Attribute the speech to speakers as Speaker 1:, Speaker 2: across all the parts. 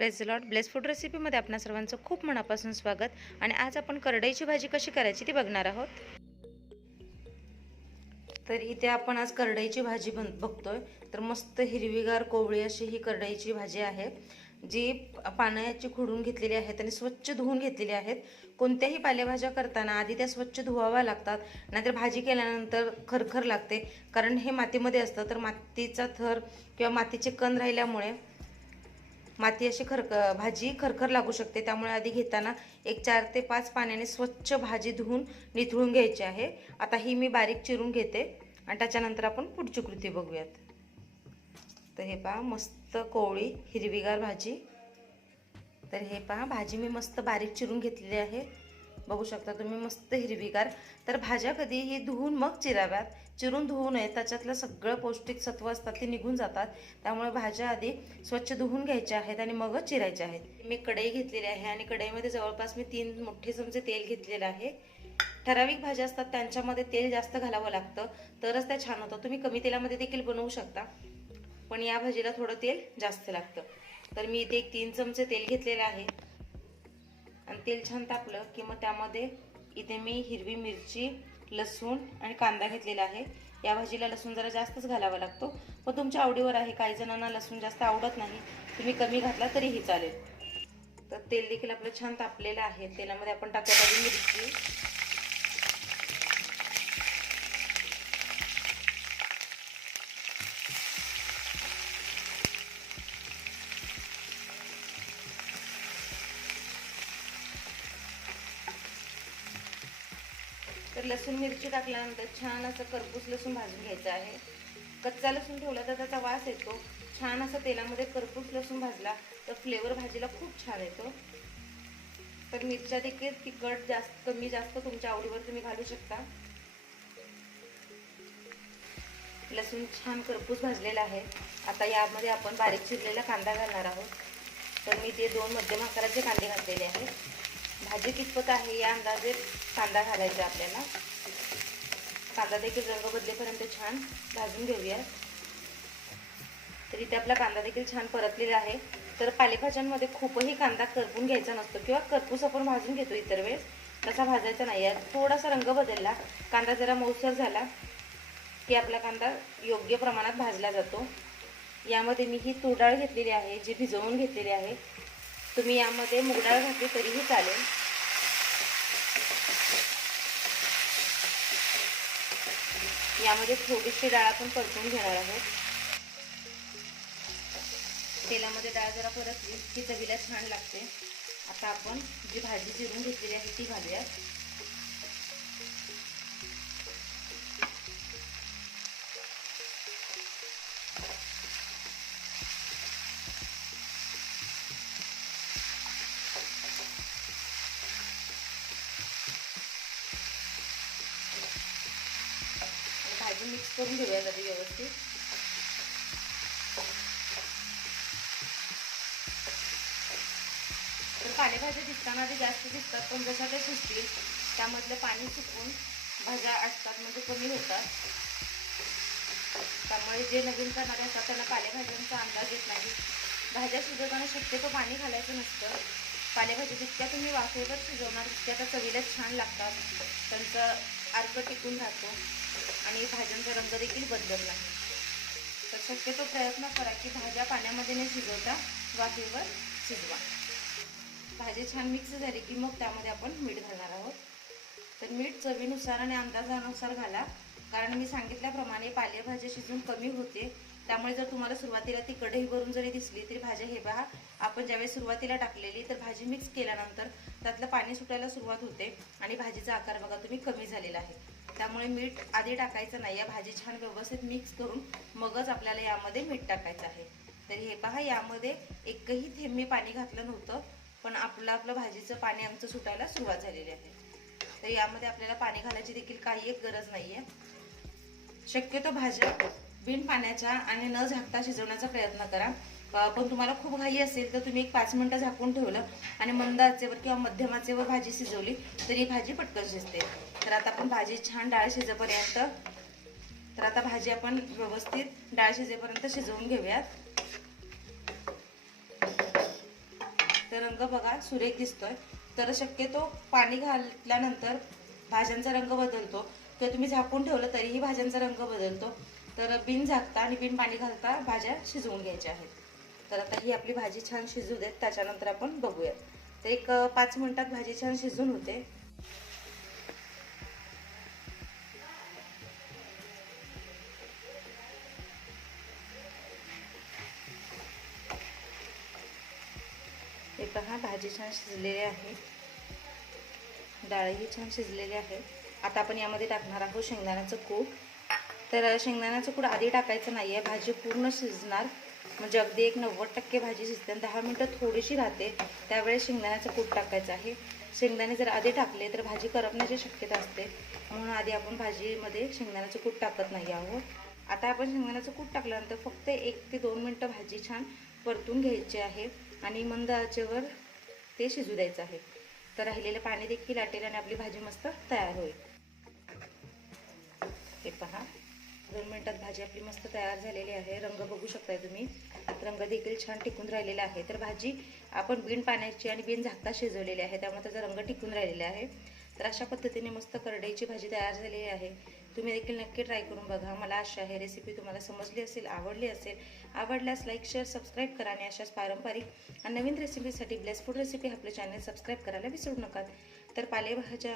Speaker 1: Press lot bless food रेसिपीमध्ये आपणा सर्वांचं खूप मनापासून स्वागत. आणि आज आपण करडईची भाजी कशी करायची ती बघणार आहोत. तर इथे आपण आज करडईची भाजी बन बघतोय. तर मस्त हिरवीगार कोवळी अशी ही करडईची भाजी आहे. जी पाण्याची खुडून घेतलेली आहेत आणि स्वच्छ धुवून घेतलेली आहेत. कोणत्याही पालेभाज्या करताना आधी त्या स्वच्छ धुवाव्या लागतात. नाहीतर भाजी केल्यानंतर खरखर लागते. कारण हे मातीमध्ये असतं. तर मातीचा थर किंवा मातीचे कण राहिल्यामुळे माती अशी खरक भाजी खरखर लागू शकते. त्यामुळे आधी घेताना एक चार ते पाच पाण्याने स्वच्छ भाजी धुवून निथळून घ्यायची आहे. आता ही मी बारीक चिरून घेते आणि त्याच्यानंतर आपण पुढची कृती बघूयात. तर हे पहा मस्त कोवळी हिरवीगार भाजी. तर हे पहा भाजी मी मस्त बारीक चिरून घेतलेली आहे. बघू शकता तुम्ही मस्त हिरवीगार. तर भाज्या कधीही धुवून मग चिराव्यात. चिरून धुवू नये त्याच्यातलं सगळं पौष्टिक सत्व असतात ते निघून जातात. त्यामुळे भाज्या आधी स्वच्छ धुवून घ्यायच्या आहेत आणि मगच चिरायच्या आहेत. मी कढई घेतलेली आहे आणि कढईमध्ये जवळपास मी तीन मोठे चमचे तेल घेतलेलं आहे. ठराविक भाज्या असतात त्यांच्यामध्ये तेल जास्त घालावं लागतं. तरच त्या छान होतं तुम्ही कमी तेलामध्ये देखील बनवू शकता. पण या भाजीला थोडं तेल जास्त लागतं. तर मी इथे एक तीन चमचे तेल घेतलेलं आहे. आणि तेल छान तापलं की मग त्यामध्ये इथे मी हिरवी मिरची लसूण आणि कांदा घेतलेला आहे. या भाजीला लसूण जरा जास्तच घालावा लागतो. पण तुमच्या आवडीवर आहे. काही जणांना लसूण जास्त आवडत नाही. तुम्ही कमी घातला तरीही चालेल. तर तेल देखील आपलं छान तापलेलं आहे. तेलामध्ये आपण टाकूया आधी मिरची. तर लसूण मिरची टाकल्यानंतर छान असं करपूस लसूण भाजून घ्यायचं आहे. कच्चा लसूण ठेवला तर त्याचा वास येतो. छान असं तेलामध्ये करपूस लसूण भाजला तर फ्लेवर भाजीला खूप छान येतो. तर मिरच्या देखील तिखट जास्त कमी जास्त तुमच्या आवडीवर तुम्ही घालू शकता. लसूण छान करपूस भाजलेला आहे. आता यामध्ये आपण बारीक चिरलेला कांदा घालणार आहोत. तर मी ते दोन मध्यम आकाराचे कांदे घातलेले आहेत. भाजी कितपत आहे या अंदाजे? कांदा घालायचा आपल्याला. कांदा देखील रंग बदलेपर्यंत छान भाजून घेऊया. तर इथे आपला कांदा देखील छान परतलेला आहे. तर पालेभाज्यांमध्ये खूपही कांदा करपून घ्यायचा नसतो किंवा करपूस आपण भाजून घेतो इतर वेळेस. तसा भाजायचा नाही. आहे थोडासा रंग बदलला कांदा जरा मऊसर झाला की आपला कांदा योग्य प्रमाणात भाजला जातो. यामध्ये मी ही तूर डाळ घेतलेली आहे जी भिजवून घेतलेली आहे. तुम्ही यामध्ये मुगडाळ घातली तरीही चालेल. यामध्ये थोडीशी डाळ आपण परतून घेणार आहोत. तेलामध्ये डाळ जरा परतली की चवीला छान लागते. आता आपण जी भाजी चिरून घेतलेली आहे ती घालूयात. आपण मिक्स करून घेऊया आधी व्यवस्थित. तर पालेभाज्या दिसताना ते जास्त दिसतात पण जशा त्या शिजतील त्यामधलं पाणी सुकून भाज्या असतात म्हणजे कमी होतात. त्यामुळे जे नवीन करणारे असतात त्यांना पालेभाज्यांचा अंदाज येत नाही. भाज्या शिजवताना शक्यतो पाणी घालायचं नसतं. पालेभाज्या जितक्या तुम्ही वाफेवर शिजवणार तितक्या त्या चवीला छान लागतात. त्यांचं अर्क टिकून राहतो आणि भाज्यांचा रंग देखील बदलत नाही. तर शक्यतो प्रयत्न करा की भाज्या पाण्यामध्ये न शिजवता वाफेवर शिजवा. भाजी छान मिक्स झाली की मग त्यामध्ये आपण मीठ घालणार आहोत. तर मीठ चवीनुसार आणि अंदाजानुसार घाला. कारण मी सांगितल्याप्रमाणे पालेभाज्या शिजून कमी होते. त्यामुळे जर तुम्हाला सुरुवातीला ती कढई भरून जरी दिसली तरी भाज्या हे पहा आपण ज्यावेळेस सुरुवातीला टाकलेली तर भाजी मिक्स केल्यानंतर त्यातलं पाणी सुटायला सुरुवात होते आणि भाजीचा आकार बघा तुम्ही कमी झालेला आहे. त्यामुळे मीठ आधी टाकायचं नाही या भाजी छान व्यवस्थित मिक्स करून मगच आपल्याला यामध्ये मीठ टाकायचं आहे. तर हे पहा यामध्ये एकही थेंब मी पाणी घातलं नव्हतं पण आपलं आपलं भाजीचं पाणी आमचं सुटायला सुरुवात झालेली आहे. तर यामध्ये आपल्याला पाणी घालायची देखील काही एक गरज नाही आहे शक्यतो भाज्या बिन पाण्याच्या आणि न झाकता शिजवण्याचा प्रयत्न करा. पण तुम्हाला खूप घाई असेल तर तुम्ही एक पाच मिनटं झाकून ठेवलं आणि मंद आचेवर किंवा मध्यम आचेवर भाजी शिजवली तरी भाजी पटकन शिजते. तर आता आपण भाजी छान डाळ शिजेपर्यंत तर आता भाजी आपण व्यवस्थित डाळ शिजेपर्यंत शिजवून घेऊयात. तर रंग बघा सुरेख दिसतोय. तर शक्यतो पाणी घातल्यानंतर भाज्यांचा रंग बदलतो. किंवा तुम्ही झाकून ठेवलं तरीही भाज्यांचा रंग बदलतो. तर बिन झाकता आणि बिन पाणी घालता भाज्या शिजवून घ्यायच्या आहेत. तर आता ही आपली भाजी छान शिजू देत त्याच्यानंतर आपण बघूया. तर एक पाच मिनटात भाजी छान शिजून होते. हे पहा भाजी छान शिजलेली आहे. डाळही छान शिजलेली आहे. आता आपण यामध्ये टाकणार आहोत शेंगदाण्याचं कूक तर शेंगदाण्याचं कुठं आधी टाकायचं नाही आहे भाजी पूर्ण शिजणार. म्हणजे अगदी एक नव्वद टक्के भाजी शिजते. आणि दहा मिनटं थोडीशी राहते. त्यावेळेस शेंगदाण्याचं कूट टाकायचं आहे. शेंगदाणे जर आधी टाकले तर भाजी करपण्याची शक्यता असते. म्हणून आधी आपण भाजीमध्ये शेंगदाण्याचं कूट टाकत नाही आहोत. आता आपण शेंगदाण्याचं कूट टाकल्यानंतर फक्त एक ते दोन मिनटं भाजी छान परतून घ्यायची आहे. आणि मंद आचेवर ते शिजू द्यायचं आहे. तर राहिलेलं पाणी देखील आटेल आणि आपली भाजी मस्त तयार होईल. हे पहा. दोन मिनटात भाजी आपली मस्त तयार झालेली आहे. रंग बघू शकताय तुम्ही. रंग देखील छान टिकून राहिलेला आहे. तर भाजी आपण बिन पाण्याची आणि बिन झाकता शिजवलेली आहे. त्यामुळे त्याचा रंग टिकून राहिलेला आहे. तर अशा पद्धतीने मस्त करडईची भाजी तयार झालेली आहे. तुम्ही देखील नक्की ट्राय करून बघा. मला अशा आहे रेसिपी तुम्हाला समजली असेल आवडली असेल आवडल्यास लाईक शेअर सबस्क्राईब करा आणि अशाच पारंपरिक आणि नवीन रेसिपीसाठी ब्लेस फूड रेसिपी आपले चॅनल सबस्क्राईब करायला विसरू नका. तर पालेभाज्या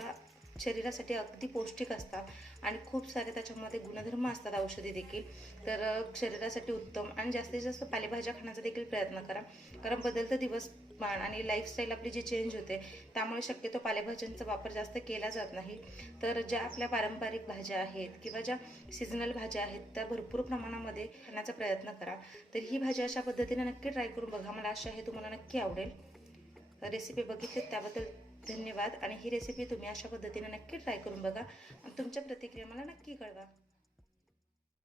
Speaker 1: शरीरासाठी अगदी पौष्टिक असतात आणि खूप सारे त्याच्यामध्ये गुणधर्म असतात औषधी देखील. तर शरीरासाठी उत्तम आणि जास्तीत जास्त पालेभाज्या खाण्याचा देखील प्रयत्न करा. कारण बदलतं दिवसमान आणि लाईफस्टाईल आपली जी चेंज होते त्यामुळे शक्यतो पालेभाज्यांचा वापर जास्त केला जात नाही. तर ज्या आपल्या पारंपरिक भाज्या आहेत किंवा ज्या सिजनल भाज्या आहेत त्या भरपूर प्रमाणामध्ये खाण्याचा प्रयत्न करा. तर ही भाजी अशा पद्धतीने नक्की ट्राय करून बघा. मला आशा आहे तुम्हाला नक्की आवडेल. रेसिपी बघितली त्याबद्दल धन्यवाद. आणि ही रेसिपी तुम्ही अशा पद्धतीने नक्की ट्राय करून बघा. आणि तुमच्या प्रतिक्रिया मला नक्की कळवा.